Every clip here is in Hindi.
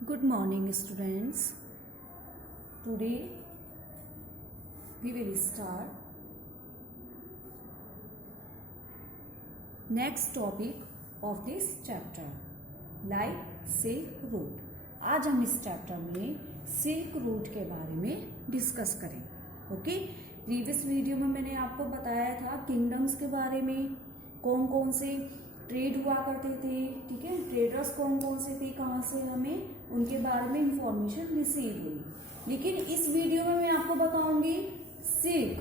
Good morning, students. Today we will start next topic of this chapter, like Silk Route. आज हम इस चैप्टर में सिल्क रूट के बारे में डिस्कस करेंगे. ओके, प्रीवियस वीडियो में मैंने आपको बताया था किंगडम्स के बारे में, कौन कौन से ट्रेड हुआ करते थे. ठीक है, ट्रेडर्स कौन कौन से थे, कहाँ से हमें उनके बारे में इंफॉर्मेशन रिसीव हुई. लेकिन इस वीडियो में मैं आपको बताऊंगी सिल्क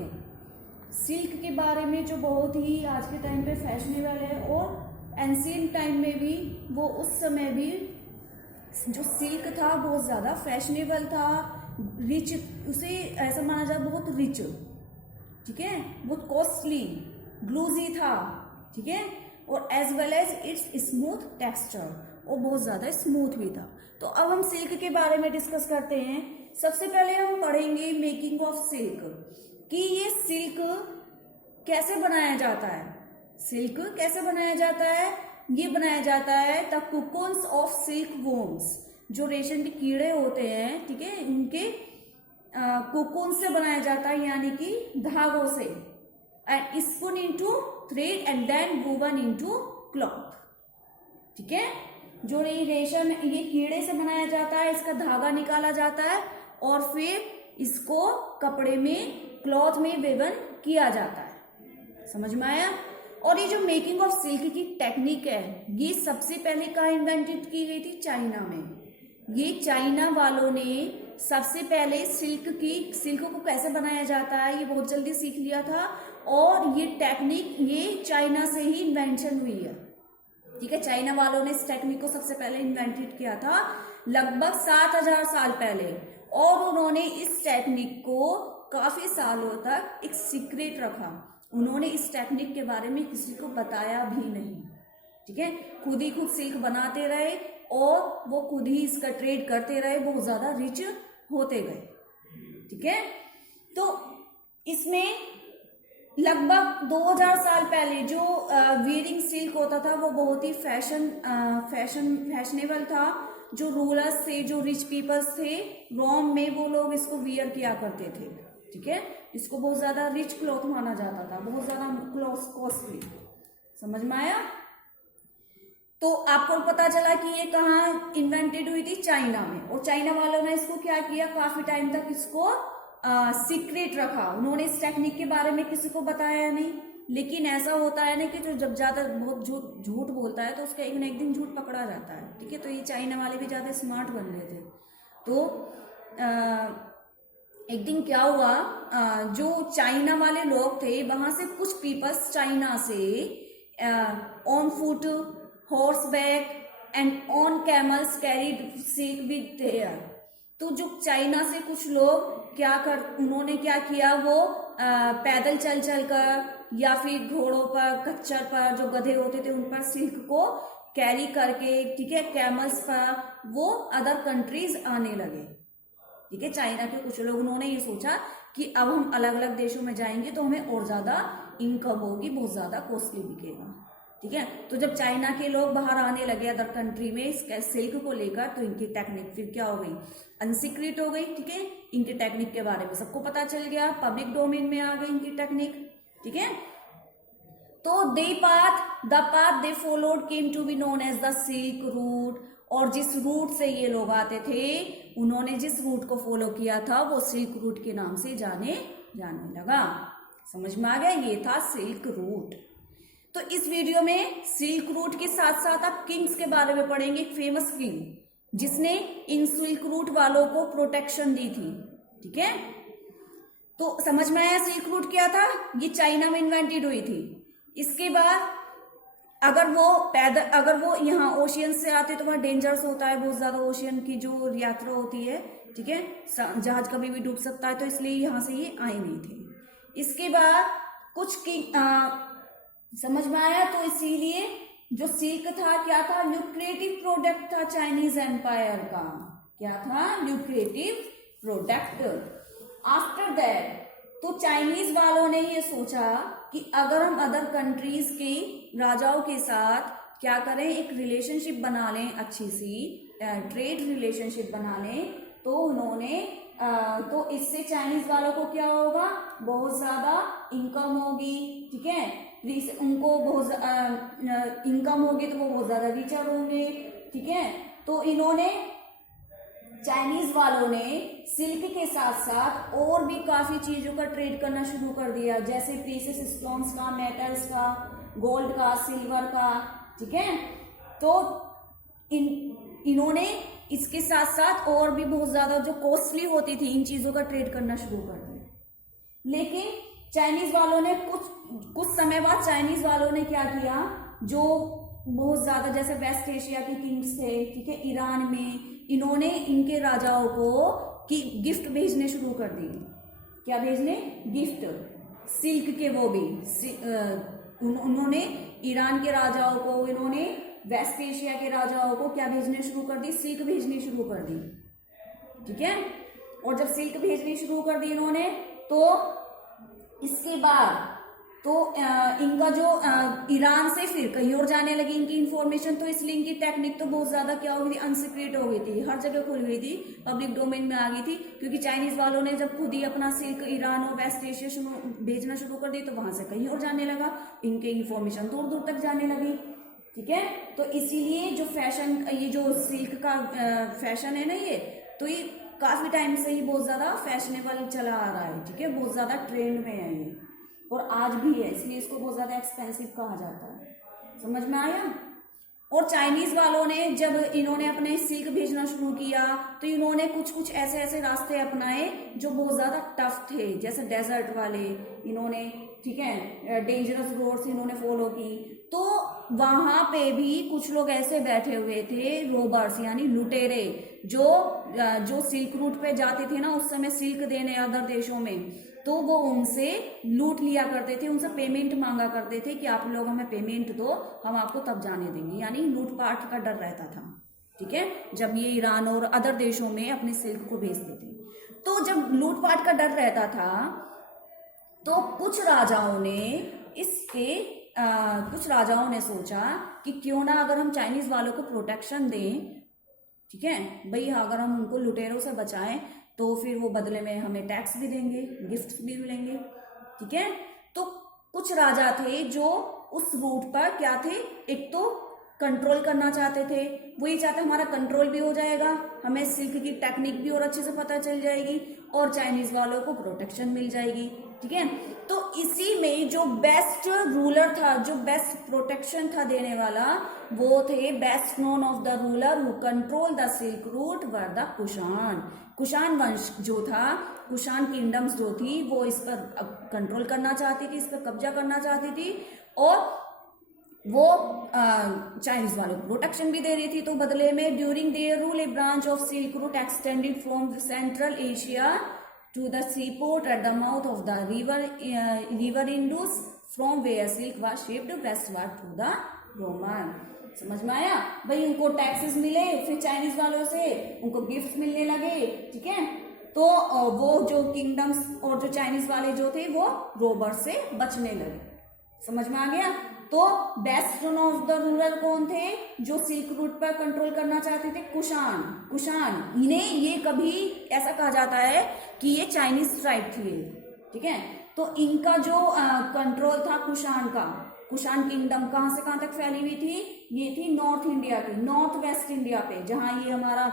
के बारे में, जो बहुत ही आज के टाइम पे फैशनेबल है और एंशिएंट टाइम में भी वो उस समय भी जो सिल्क था बहुत ज्यादा फैशनेबल था, रिच, उसे ऐसा माना जाए बहुत रिच. ठीक है, बहुत कॉस्टली, ग्लूजी था. ठीक है, और as well as it's smooth texture, और बहुत ज्यादा स्मूथ भी था. तो अब हम सिल्क के बारे में डिस्कस करते हैं. सबसे पहले हम पढ़ेंगे मेकिंग ऑफ सिल्क, कि ये सिल्क कैसे बनाया जाता है. सिल्क कैसे बनाया जाता है? ये बनाया जाता है द कुकुन्स ऑफ सिल्क वॉर्म्स, जो रेशम के कीड़े होते हैं. ठीक है, उनके कुकुन से बनाया जाता है, यानी कि धागों से. And spun into thread and then woven into cloth. ठीक है, जो ये रेशम ये कीड़े से बनाया जाता है, इसका धागा निकाला जाता है और फिर इसको कपड़े में, क्लॉथ में वेवन किया जाता है. समझ में आया? और ये जो मेकिंग ऑफ सिल्क की टेक्निक है, ये सबसे पहले कहाँ इन्वेंटेड की गई थी? चाइना में. ये चाइना वालों ने सबसे पहले सिल्क को कैसे बनाया जाता है ये बहुत जल्दी सीख लिया था, और ये टेक्निक ये चाइना से ही इन्वेंशन हुई है. ठीक है, चाइना वालों ने इस टेक्निक को सबसे पहले इन्वेंटेड किया था लगभग 7000 साल पहले, और उन्होंने इस टेक्निक को काफी सालों तक एक सीक्रेट रखा. उन्होंने इस टेक्निक के बारे में किसी को बताया भी नहीं. ठीक है, खुद ही खुद सिल्क बनाते रहे और वो खुद ही इसका ट्रेड करते रहे, बहुत ज्यादा रिच होते गए. ठीक है, तो इसमें लगभग 2000 साल पहले जो वीयरिंग सिल्क होता था वो बहुत ही फैशनेबल था. जो रूलर्स थे, जो रिच पीपल्स थे रोम में, वो लोग इसको वियर किया करते थे. ठीक है, इसको बहुत ज्यादा रिच क्लॉथ माना जाता था, बहुत ज्यादा क्लॉथ कॉस्टली. समझ में आया? तो आपको पता चला कि ये कहाँ इन्वेंटेड हुई थी? चाइना में. और चाइना वालों ने इसको क्या किया, काफी टाइम तक इसको सीक्रेट रखा. उन्होंने इस टेक्निक के बारे में किसी को बताया नहीं. लेकिन ऐसा होता है ना कि जो जब ज्यादा बहुत झूठ बोलता है तो उसका एक न एक दिन झूठ पकड़ा जाता है. ठीक है, तो ये चाइना वाले भी ज्यादा स्मार्ट बन रहे थे. तो एक दिन क्या हुआ, जो चाइना वाले लोग थे वहां से कुछ पीपल्स चाइना से on foot, horse back and on camels carried silk with their. तो जो चाइना से कुछ लोग उन्होंने क्या किया, वो पैदल चल चल कर या फिर घोड़ों पर, खच्चर पर, जो गधे होते थे उन पर सिल्क को कैरी करके, ठीक है, कैमल्स पर वो अदर कंट्रीज आने लगे. ठीक है, चाइना के कुछ लोग, उन्होंने ये सोचा कि अब हम अलग अलग देशों में जाएंगे तो हमें और ज्यादा इनकम होगी, बहुत ज्यादा कॉस्टली बिकेगा. ठीक है, तो जब चाइना के लोग बाहर आने लगे अदर कंट्री में इस सिल्क को लेकर, तो इनकी टेक्निक फिर क्या हो गई, अनसीक्रेट हो गई. ठीक है, इनकी टेक्निक के बारे में सबको पता चल गया, पब्लिक डोमेन में आ गई इनकी टेक्निक. ठीक है, तो the path they followed came to be known as the silk route. और जिस रूट से ये लोग आते थे, उन्होंने जिस रूट को फॉलो किया था वो सिल्क रूट के नाम से जाने लगा. समझ में आ गया? ये था सिल्क रूट. तो इस वीडियो में सिल्क रूट के साथ साथ आप किंग्स के बारे में पढ़ेंगे. एक फेमस किंग जिसने इन सिल्क रूट वालों को प्रोटेक्शन दी थी. ठीक है, तो समझ में आया सिल्क रूट क्या था? ये चाइना में इन्वेंटेड हुई थी. इसके बाद अगर वो यहाँ ओशियन से आते तो वहां डेंजरस होता है बहुत ज्यादा, ओशियन की जो यात्रा होती है. ठीक है, जहाज कभी भी डूब सकता है, तो इसलिए यहाँ से ये आए नहीं थे. इसके बाद कुछ समझ में आया? तो इसीलिए जो सिल्क था क्या था, ल्यूक्रेटिव प्रोडक्ट था चाइनीज एम्पायर का. क्या था? Lucrative product. आफ्टर दैट तो चाइनीज वालों ने ये सोचा कि अगर हम अदर कंट्रीज के राजाओं के साथ क्या करें, एक रिलेशनशिप बना लें, अच्छी सी ट्रेड रिलेशनशिप बना लें, तो उन्होंने तो इससे चाइनीज वालों को क्या होगा, बहुत ज्यादा इनकम होगी, ठीक है, उनको बहुत इनकम होगी तो वो बहुत ज्यादा रिचर होंगे, ठीक है। तो इन्होंने चाइनीज वालों ने सिल्क के साथ साथ और भी काफी चीजों का ट्रेड करना शुरू कर दिया, जैसे प्रीशियस स्टोन्स का, मेटल्स का, गोल्ड का, सिल्वर का, ठीक है। तो इन्होंने इसके साथ साथ और भी बहुत ज्यादा जो कॉस्टली होती थी इन चीजों का ट्रेड करना शुरू कर दिया। लेकिन चाइनीज वालों ने कुछ समय बाद चाइनीज वालों ने क्या किया, जो बहुत ज्यादा जैसे वेस्ट एशिया के किंग्स थे, ठीक है, ईरान में, इन्होंने इनके राजाओं को कि गिफ्ट भेजने शुरू कर दिए। क्या भेजने, गिफ्ट, सिल्क के, वो भी उन्होंने ईरान के राजाओं को, इन्होंने वेस्ट एशिया के राजाओं को क्या भेजने शुरू कर दी, सिल्क भेजनी शुरू कर दी, ठीक है। और जब सिल्क भेजनी शुरू कर दी इन्होंने, तो इसके बाद तो इनका जो ईरान से फिर कहीं और जाने लगी इनकी इंफॉर्मेशन, तो इसलिए इनकी टेक्निक तो बहुत ज्यादा क्या हो गई थी, अनसीक्रेट हो गई थी, हर जगह खुल गई थी, पब्लिक डोमेन में आ गई थी, क्योंकि चाइनीज वालों ने जब खुद ही अपना सिल्क ईरान और वेस्ट एशिया भेजना शुरू कर दी, तो वहां से कहीं और जाने लगा, इनके इंफॉर्मेशन दूर दूर तक जाने लगी, ठीक है। तो इसीलिए जो फैशन, ये जो सिल्क का फैशन है ना, ये तो ये काफी टाइम से ही बहुत ज्यादा फैशनेबल चला आ रहा है, ठीक है, बहुत ज्यादा ट्रेंड में है ये, और आज भी है, इसलिए इसको बहुत ज्यादा एक्सपेंसिव कहा जाता है। समझ में आया। और चाइनीज वालों ने जब इन्होंने अपने सिल्क भेजना शुरू किया, तो इन्होंने कुछ कुछ ऐसे ऐसे रास्ते अपनाए जो बहुत ज्यादा टफ थे, जैसे डेजर्ट वाले इन्होंने, ठीक है, डेंजरस रोड्स इन्होंने फॉलो की। तो वहां पे भी कुछ लोग ऐसे बैठे हुए थे, रोबर्स यानी लुटेरे, जो सिल्क रूट पे जाते थे ना उस समय सिल्क देने अदर देशों में, तो वो उनसे लूट लिया करते थे, उनसे पेमेंट मांगा करते थे कि आप लोग हमें पेमेंट दो, हम आपको तब जाने देंगे, यानी लूटपाट का डर रहता था, ठीक है, जब ये ईरान और अदर देशों में अपने सिल्क को भेजते थे। तो जब लूटपाट का डर रहता था, तो कुछ राजाओं ने सोचा कि क्यों ना अगर हम चाइनीज वालों को प्रोटेक्शन दें, ठीक है भाई, अगर हम उनको लुटेरों से बचाएं तो फिर वो बदले में हमें टैक्स भी देंगे, गिफ्ट भी मिलेंगे, ठीक है। तो कुछ राजा थे जो उस रूट पर क्या थे, एक तो कंट्रोल करना चाहते थे, वो ये चाहते हमारा कंट्रोल भी हो जाएगा, हमें सिल्क की टेक्निक भी और अच्छे से पता चल जाएगी, और चाइनीज वालों को प्रोटेक्शन मिल जाएगी, ठीक है। तो इसी में जो बेस्ट रूलर था, जो बेस्ट प्रोटेक्शन था देने वाला, वो थे best known of the ruler who control the silk root were the Kushan. Kushan वंश जो था, कुषाण किंगडम्स जो थी, वो इस पर कंट्रोल करना चाहती थी, इस पर कब्जा करना चाहती थी, और वो चाइनीज वालों को प्रोटेक्शन भी दे रही थी। तो बदले में during their rule a branch of silk route extended from Central Asia to the sea port at the mouth of the river Indus, from where silk was shipped westward to the Roman. समझ में आया भाई, उनको टैक्सेस मिले फिर चाइनीज वालों से, उनको गिफ्ट मिलने लगे, ठीक है। तो वो जो किंगडम्स और जो चाइनीज वाले जो थे वो रोबर से बचने लगे। समझ में आ गया। तो best known of the ruler कौन थे, जो सिल्क रूट पर कंट्रोल करना चाहते थे, कुषाण। इन्हें ये कभी ऐसा कहा जाता है कि ये चाइनीज ट्राइब थी, ठीक है। तो इनका जो कंट्रोल था कुषाण का, कुषाण किंगडम कहां से कहां तक फैली हुई थी, ये थी नॉर्थ इंडिया की, नॉर्थ वेस्ट इंडिया पे, जहां ये हमारा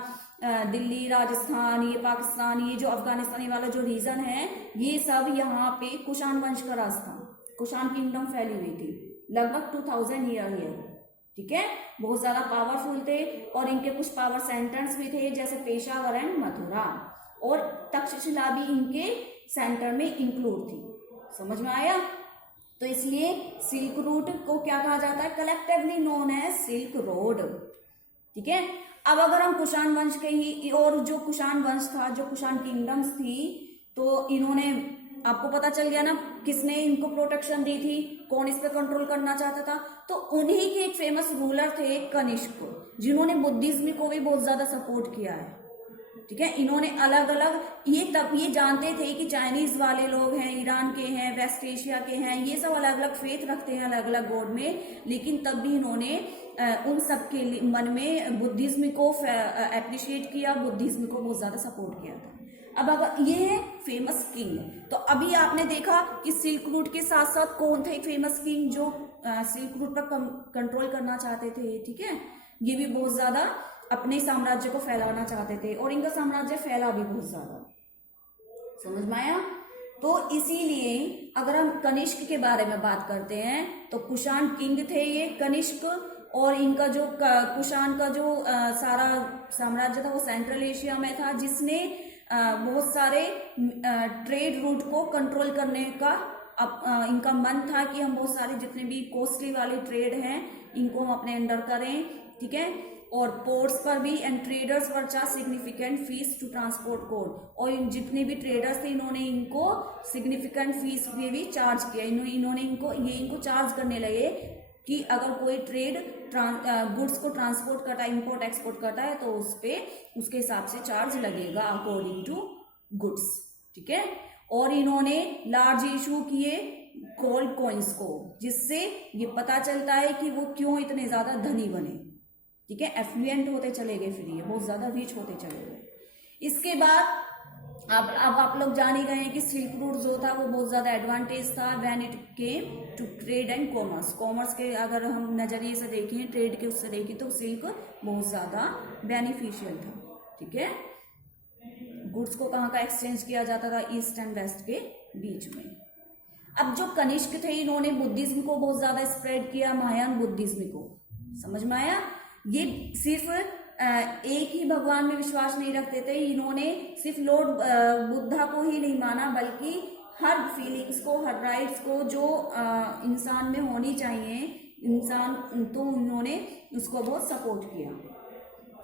दिल्ली, राजस्थान, ये पाकिस्तान, ये जो अफगानिस्तानी वाला जो रीजन है, ये सब यहाँ पे कुषाण वंश का राज था, कुषाण किंगडम फैली हुई थी लगभग 2000 ईयर, ठीक है। बहुत ज्यादा पावरफुल थे, और इनके कुछ पावर सेंटर्स भी थे, जैसे पेशावर एंड मथुरा, और तक्षशिला भी इनके सेंटर में इंक्लूड थी। समझ में आया। तो इसलिए सिल्क रूट को क्या कहा जाता है, collectively known as silk road, ठीक है। अब अगर हम कुषाण वंश के ही, और जो कुषाण वंश था, जो कुषाण किंगडम्स थी, तो इन्होंने, आपको पता चल गया ना किसने इनको प्रोटेक्शन दी थी, कौन इस पे कंट्रोल करना चाहता था। तो उन्हीं के एक फेमस रूलर थे कनिष्क, जिन्होंने बुद्धिज्म को भी बहुत ज्यादा सपोर्ट किया है, ठीक है। इन्होंने अलग अलग, ये जानते थे कि चाइनीज वाले लोग हैं, ईरान के हैं, वेस्ट एशिया के हैं, ये सब अलग अलग फेथ रखते हैं अलग अलग गॉड में, लेकिन तब भी इन्होंने उन सब के लिए मन में बुद्धिज्म को अप्रिशिएट किया, बुद्धिज्म को बहुत ज्यादा सपोर्ट किया था। अब अगर ये है फेमस किंग, तो अभी आपने देखा कि सिल्क रूट के साथ साथ कौन थे फेमस किंग जो सिल्क रूट पर कंट्रोल करना चाहते थे, ठीक है। ये भी बहुत ज्यादा अपने साम्राज्य को फैलाना चाहते थे और इनका साम्राज्य फैला भी बहुत ज्यादा, समझ में आया। तो इसीलिए अगर हम कनिष्क के बारे में बात करते हैं तो कुषाण किंग थे ये कनिष्क, और इनका जो कुषाण का जो सारा साम्राज्य था वो सेंट्रल एशिया में था, जिसने बहुत सारे ट्रेड रूट को कंट्रोल करने का इनका मन था कि हम बहुत सारे जितने भी कॉस्टली वाले ट्रेड हैं इनको हम अपने अंडर करें, ठीक है। और पोर्ट्स पर भी and traders were charged significant fees to transport goods, और इन जितने भी ट्रेडर्स थे इन्होंने इनको सिग्निफिकेंट फीस भी चार्ज किया, इन्होंने इनको चार्ज करने लगे कि अगर कोई ट्रेड गुड्स को ट्रांसपोर्ट करता है, इंपोर्ट एक्सपोर्ट करता है तो उस पे उसके हिसाब से चार्ज लगेगा अकॉर्डिंग टू गुड्स, ठीक है। और इन्होंने लार्ज इशू किए गोल्ड कॉइन्स को, जिससे ये पता चलता है कि वो क्यों इतने ज्यादा धनी बने, ठीक है। एफ्लुएंट होते चले गए, फिर ये बहुत ज्यादा रिच होते चले गए। इसके बाद अब आप लोग जान ही गए हैं कि सिल्क रूट जो था वो बहुत ज्यादा एडवांटेज था when it came to trade and commerce. Commerce के अगर हम नजरिए से देखें, ट्रेड के उससे देखें तो सिल्क बहुत ज्यादा बेनिफिशियल था, ठीक है। गुड्स को कहाँ का एक्सचेंज किया जाता था, ईस्ट एंड वेस्ट के बीच में। अब जो कनिष्क थे इन्होंने बुद्धिज्म को बहुत ज्यादा स्प्रेड किया, महायान बुद्धिज्म को, समझ में आया। ये सिर्फ एक ही भगवान में विश्वास नहीं रखते थे, इन्होंने सिर्फ लॉर्ड बुद्धा को ही नहीं माना बल्कि हर फीलिंग्स को, हर राइट्स को जो इंसान में होनी चाहिए इंसान, तो उन्होंने उसको बहुत सपोर्ट किया,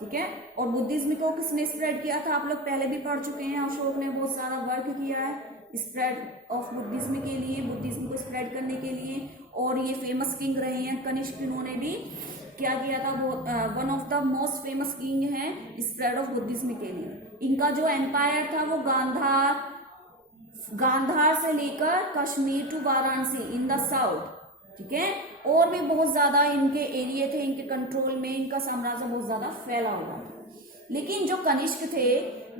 ठीक है। और बुद्धिज्म को किसने स्प्रेड किया था, आप लोग पहले भी पढ़ चुके हैं, अशोक ने बहुत सारा वर्क किया है स्प्रेड ऑफ बुद्धिज्म के लिए, बुद्धिज्म को स्प्रेड करने के लिए। और ये फेमस किंग रहे हैं कनिष्क, इन्होंने भी क्या किया था, वो one of the most famous king है स्प्रेड ऑफ बुद्धिज्म के लिए। इनका जो एम्पायर था वो गांधार से लेकर Kashmir to Varanasi in the south, ठीक है। और भी बहुत ज्यादा इनके एरिया थे, इनके कंट्रोल में इनका साम्राज्य बहुत ज्यादा फैला हुआ था। लेकिन जो कनिष्क थे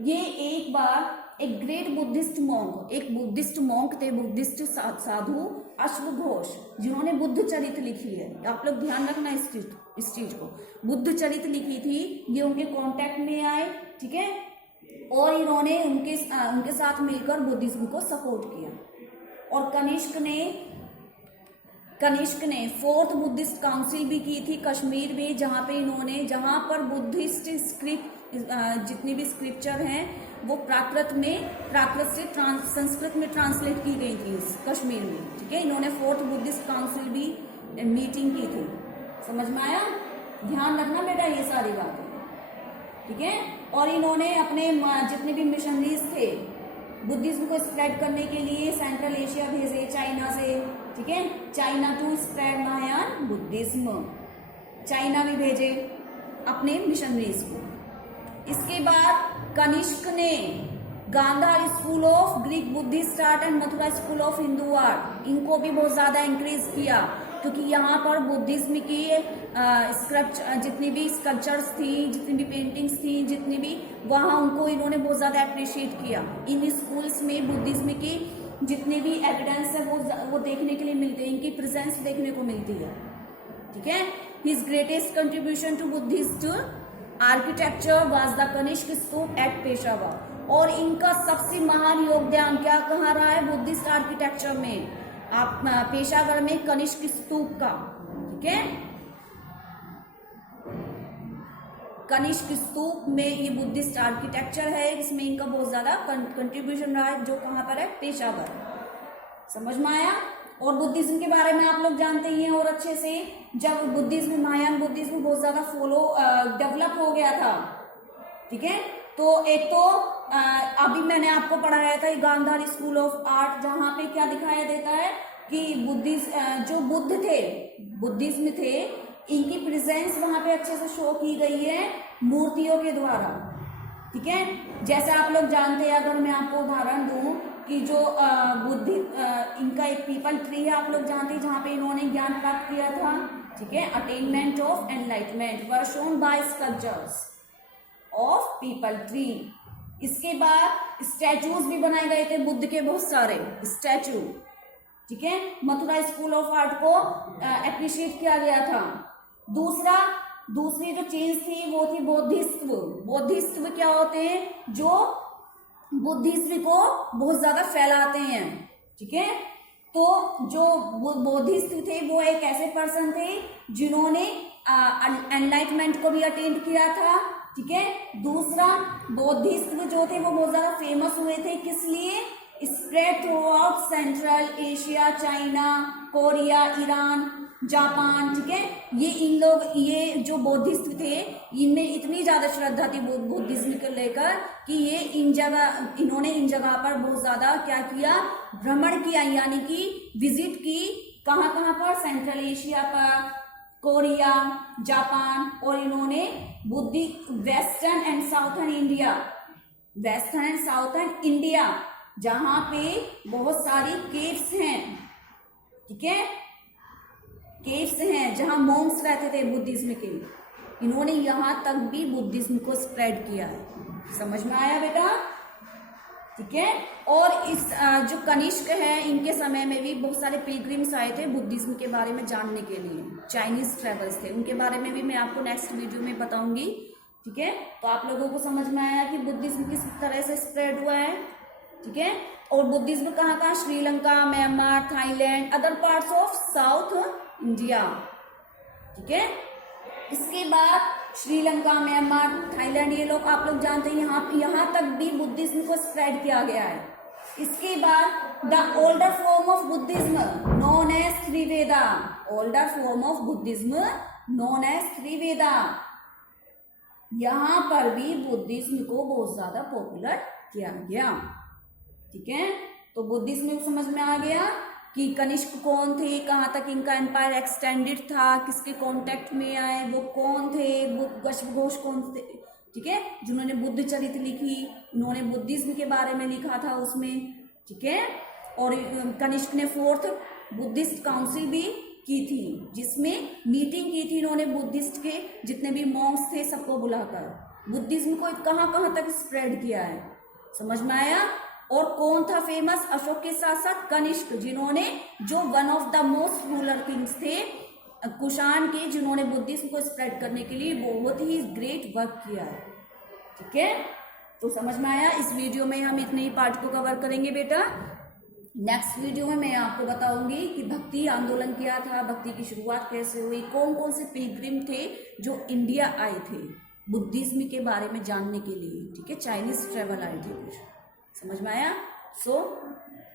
ये एक बार एक ग्रेट बुद्धिस्ट मॉन्क, एक बुद्धिस्ट मॉन्क थे, बुद्धिस्ट साधु अश्वघोष, जिन्होंने बुद्ध चरित लिखी है, आप लोग ध्यान रखना इस चीज को, बुद्ध चरित लिखी थी, ये उनके कांटेक्ट में आए, ठीक है। और इन्होंने उनके साथ मिलकर बुद्धिज्म को सपोर्ट किया। और कनिष्क ने फोर्थ बुद्धिस्ट काउंसिल भी की थी कश्मीर में, जहां पर बुद्धिस्ट स्क्रिप्ट जितनी भी स्क्रिप्चर हैं वो प्राकृत से संस्कृत में ट्रांसलेट की गई थी कश्मीर में, ठीक है। इन्होंने फोर्थ बुद्धिस्ट काउंसिल भी मीटिंग की थी, समझ में आया। ध्यान रखना बेटा ये सारी बातें, ठीक है। और इन्होंने अपने जितने भी मिशनरीज थे बुद्धिज्म को स्प्रेड करने के लिए सेंट्रल एशिया भेजे, चाइना से, ठीक है। China to spread Mahayana Buddhism, China भी भेजे अपने मिशनरीज को। इसके बाद कनिष्क ने Gandhara school of Greek Buddhist art and Mathura school of Hindu art, इनको भी बहुत ज्यादा इंक्रीज किया, क्योंकि यहाँ पर बुद्धिज्म की जितनी भी स्कल्पचर्स थी, जितनी भी पेंटिंग्स थी, जितनी भी वहाँ उनको इन्होंने बहुत ज्यादा अप्रिशिएट किया। इन स्कूल्स में बुद्धिज्म की जितने भी एविडेंस है वो देखने के लिए मिलते हैं, इनकी प्रेजेंस देखने को मिलती है, ठीक है। His greatest contribution to Buddhist architecture was the Kanishka stupa at Peshawar, और इनका सबसे महान योगदान क्या कहा रहा है बुद्धिस्ट आर्किटेक्चर में, आप पेशावर में कनिष्क स्तूप का, ठीक है। कनिष्क स्तूप में ये बुद्धिस्ट आर्किटेक्चर है, इसमें इनका बहुत ज्यादा कंट्रीब्यूशन रहा है, जो कहाँ पर है, पेशावर, समझ में आया। और बुद्धिज्म के बारे में आप लोग जानते ही हैं और अच्छे से, जब बुद्धिज्म महायान बुद्धिज्म बहुत ज्यादा डेवलप हो गया था, ठीक है। तो एक तो अभी मैंने आपको पढ़ाया था गांधार स्कूल ऑफ आर्ट, जहां पे क्या दिखाया देता है कि जो बुद्ध थे, बुद्धिज्म थे, इनकी प्रेजेंस वहां पे अच्छे से शो की गई है मूर्तियों के द्वारा, ठीक है। जैसे आप लोग जानते हैं, अगर मैं आपको उदाहरण दूं कि जो इनका एक पीपल ट्री है, आप लोग जानते हैं, जहाँ पे इन्होंने ज्ञान प्राप्त किया था, ठीक है, attainment of enlightenment were shown by sculptures of people tree. इसके बाद स्टैचूज भी बनाए गए थे बुद्ध के, बहुत सारे स्टैचू, ठीक है। मथुरा स्कूल ऑफ आर्ट को अप्रिशिएट किया गया था। दूसरी जो चीज थी वो थी बौद्धिस्त्व। बौद्धिस्त्व क्या होते हैं, जो बुद्धिज्म को बहुत ज्यादा फैलाते हैं, ठीक है। तो जो बौद्धिस्ट थे वो एक ऐसे पर्सन थे जिन्होंने एनलाइटमेंट को भी अटेंड किया था, ठीक है। दूसरा, बौद्धिस्ट जो थे वो बहुत ज्यादा फेमस हुए थे, किस लिए, spread through out central Asia, China, Korea, Iran, Japan, ठीक है। ये जो बौद्धिस्ट थे इनमें इतनी ज्यादा श्रद्धा थी बुद्धिज्म को लेकर कि इन्होंने इन जगह पर बहुत ज्यादा क्या किया, भ्रमण किया, यानी कि विजिट की। कहाँ कहाँ पर, सेंट्रल एशिया पर, कोरिया, जापान, और इन्होंने वेस्टर्न एंड साउथर्न इंडिया जहां पे बहुत सारी केव्स हैं, ठीक है, केव्स हैं जहां मॉन्क्स रहते थे बुद्धिज्म के, इन्होंने यहां तक भी बुद्धिज्म को स्प्रेड किया है। समझ में आया बेटा, ठीक है। और इस जो कनिष्क है, इनके समय में भी बहुत सारे पिलग्रिम्स आए थे बुद्धिज्म के बारे में जानने के लिए, चाइनीज ट्रेवल्स थे, उनके बारे में भी मैं आपको नेक्स्ट वीडियो में बताऊंगी, ठीक है। तो आप लोगों को समझ में आया कि बुद्धिज्म किस तरह से स्प्रेड हुआ है, ठीक है। और बुद्धिज्म कहाँ कहाँ, Sri Lanka, Myanmar, Thailand, other parts of south India, ठीक है। इसके बाद श्रीलंका, म्यांमार, थाईलैंड, ये लोग आप लोग जानते हैं, यहाँ तक भी बुद्धिज्म को स्प्रेड किया गया है। इसके बाद the older form of Buddhism known as Theravada, older form of Buddhism known as Theravada, यहाँ पर भी बुद्धिज्म को बहुत ज्यादा पॉपुलर किया गया, ठीक है। तो बुद्धिज्म समझ में आ गया कि कनिष्क कौन थे, कहाँ तक इनका एम्पायर एक्सटेंडेड था, किसके कांटेक्ट में आए, वो कौन थे, घोष कौन थे, ठीक है, जिन्होंने बुद्ध चरित्र लिखी, इन्होंने बुद्धिज्म के बारे में लिखा था उसमें, ठीक है। और कनिष्क ने 4th बुद्धिस्ट काउंसिल भी की थी, जिसमें मीटिंग की थी इन्होंने बुद्धिस्ट के जितने भी मॉन्क्स थे सबको बुलाकर बुद्धिज्म को कहाँ तक स्प्रेड किया है। समझ में आया। और कौन था फेमस अशोक के साथ साथ, कनिष्क, जिन्होंने जो one of the most ruler Kings थे कुषाण के, जिन्होंने बुद्धिज्म को स्प्रेड करने के लिए बहुत ही ग्रेट वर्क किया है, ठीक है। तो समझ में आया। इस वीडियो में हम इतने ही पार्ट को कवर करेंगे बेटा। नेक्स्ट वीडियो में मैं आपको बताऊंगी कि भक्ति आंदोलन क्या था, भक्ति की शुरुआत कैसे हुई, कौन कौन से पिलग्रिम थे जो इंडिया आए थे बुद्धिज्म के बारे में जानने के लिए, ठीक है। चाइनीज ट्रेवल आए थे कुछ, समझ में आया। So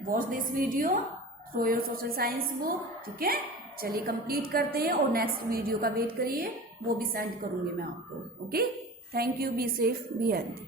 watch this video through your social science book, ठीक है। चलिए कंप्लीट करते हैं और नेक्स्ट वीडियो का वेट करिए, वो भी सेंड करूंगी मैं आपको, okay. Thank you, be safe, be healthy.